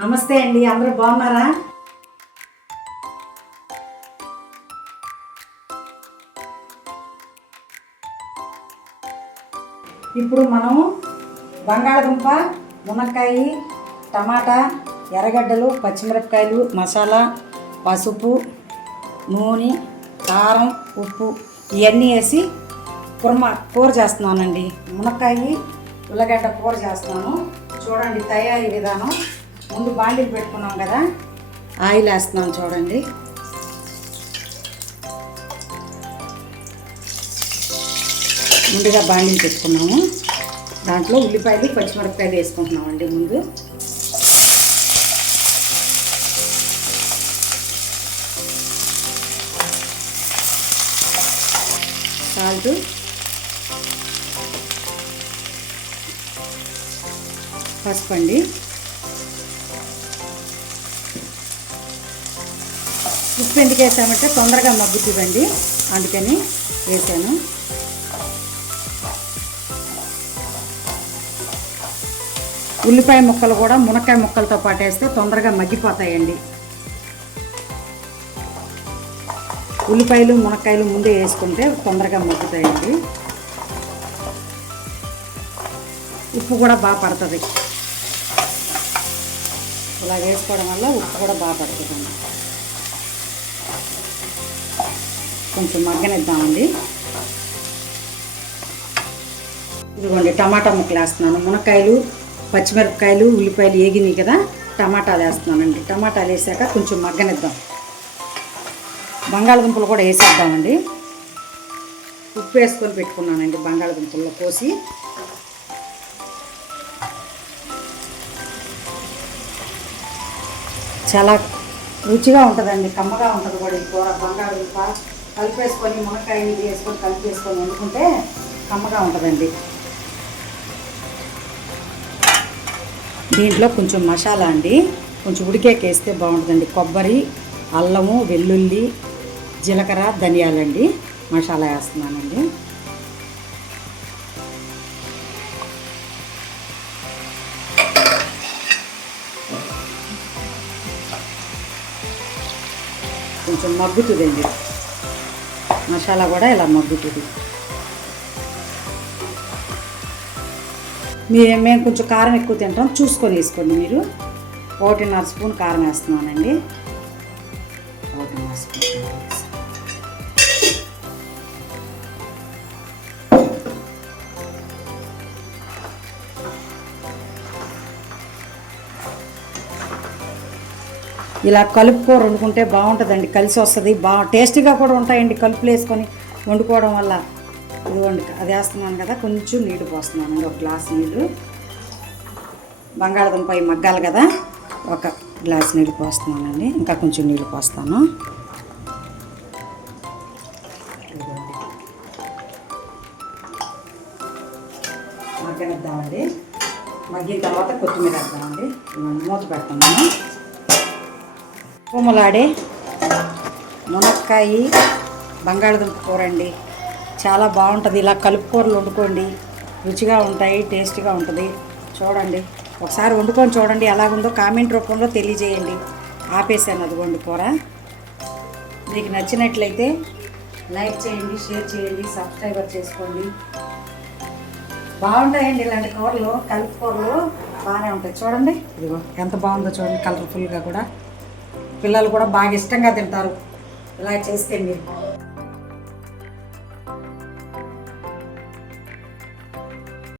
నమస్తే అండి అందరూ బాగున్నారా? ఇప్పుడు మనము బంగాళదుంప మునక్కాయ టమాటా ఎర్రగడ్డలు పచ్చిమిరపకాయలు మసాలా పసుపు నూనె కారం ఉప్పు ఇవన్నీ వేసి కుర్మ కూర చేస్తున్నానండి. మునక్కాయ ఉల్లగడ్డ కూర చేస్తున్నాను. చూడండి తయారీ విధానం. ముందు బాండిల్ పెట్టుకున్నాం కదా? ఆయిల్ వేస్తున్నాం చూడండి. ముందుగా బాండిల్ పెట్టుకున్నాము. దాంట్లో ఉల్లిపాయలు పచ్చిమిరపకాయలు వేసుకుంటున్నామండి ముందు. సాల్ట్. పసుపు అండి. ఉప్పు ఎందుకు వేసామంటే తొందరగా మగ్గుతుందండి. అందుకని వేసాను. ఉల్లిపాయ ముక్కలు కూడా మునక్కాయ ముక్కలతో పాటు వేస్తే తొందరగా మగ్గిపోతాయండి. ఉల్లిపాయలు మునక్కాయలు ముందే వేసుకుంటే తొందరగా మగ్గుతాయండి. ఉప్పు కూడా బాగా పడుతుంది. ఇలా వేసుకోవడం వల్ల ఉప్పు కూడా బాగా పడుతుంది. కొంచెం మగ్గనిద్దామండి. ఇదిగోండి టమాటా ముక్కలు వేస్తున్నాను మునక్కాయలు పచ్చిమిరపకాయలు ఉల్లిపాయలు ఏగినాయి కదా టమాటాలు వేస్తున్నానండి. టమాటాలు వేసాక కొంచెం మగ్గనిద్దాం. బంగాళదుంపలు కూడా వేసేద్దామండి. ఉప్పు వేసుకొని పెట్టుకున్నానండి బంగాళదుంపల్లో పోసి. చాలా రుచిగా ఉంటుందండి కమ్మగా ఉంటుంది కూడా ఈ కూర బంగాళదుంప. కలిపేసుకొని మునక్కాయ ఇది వేసుకొని కలిపేసుకొని వండుకుంటే కమ్మగా ఉంటుందండి. దీంట్లో కొంచెం మసాలా అండి. కొంచెం ఉడికేకేస్తే బాగుంటుందండి. కొబ్బరి అల్లము వెల్లుల్లి జీలకర్ర ధనియాలండి. మసాలా వేస్తున్నానండి. కొంచెం మగ్గుతుందండి. మసాలా కూడా ఇలా మగ్గుతుంది. మీరు మేము కొంచెం కారం ఎక్కువ తింటాం. చూసుకొని వేసుకోండి మీరు. ఒకటిన్నర స్పూన్ కారం వేస్తున్నానండి. ఒకటిన్నర స్పూన్ ఇలా కలుపుకూర వండుకుంటే బాగుంటుందండి కలిసి వస్తుంది. బాగా టేస్టీగా కూడా ఉంటాయండి కలుపులు వేసుకొని వండుకోవడం వల్ల. వండు అది వేస్తున్నాను కదా కొంచెం నీళ్ళు పోస్తున్నాను. ఒక గ్లాస్ నీళ్ళు బంగాళదుంప మగ్గాలి కదా ఒక గ్లాస్ నీళ్ళు పోస్తున్నానండి. ఇంకా కొంచెం నీళ్ళు పోస్తాను. మగ్గనిద్దామండి. మగ్గిన తర్వాత కొత్తిమీర వేద్దామండి. మూత పెడుతున్నాను. పూమలాడే మునక్కాయ బంగాళదుంప కూర అండి చాలా బాగుంటుంది. ఇలా కలుపుకూరలు వండుకోండి. రుచిగా ఉంటాయి టేస్ట్గా ఉంటుంది. చూడండి. ఒకసారి వండుకొని చూడండి. ఎలాగుందో కామెంట్ రూపంలో తెలియజేయండి. ఆపేసాను అదిగోండి కూర. మీకు నచ్చినట్లయితే లైక్ చేయండి షేర్ చేయండి సబ్స్క్రైబర్ చేసుకోండి. బాగుంటాయండి ఇలాంటి కూరలు. కలుపు కూరలు బాగానే ఉంటాయి. చూడండి. ఇదిగో ఎంత బాగుందో చూడండి. కలర్ఫుల్గా కూడా. పిల్లలు కూడా బాగా ఇష్టంగా తింటారు. ఇలా చేస్తే మీరు.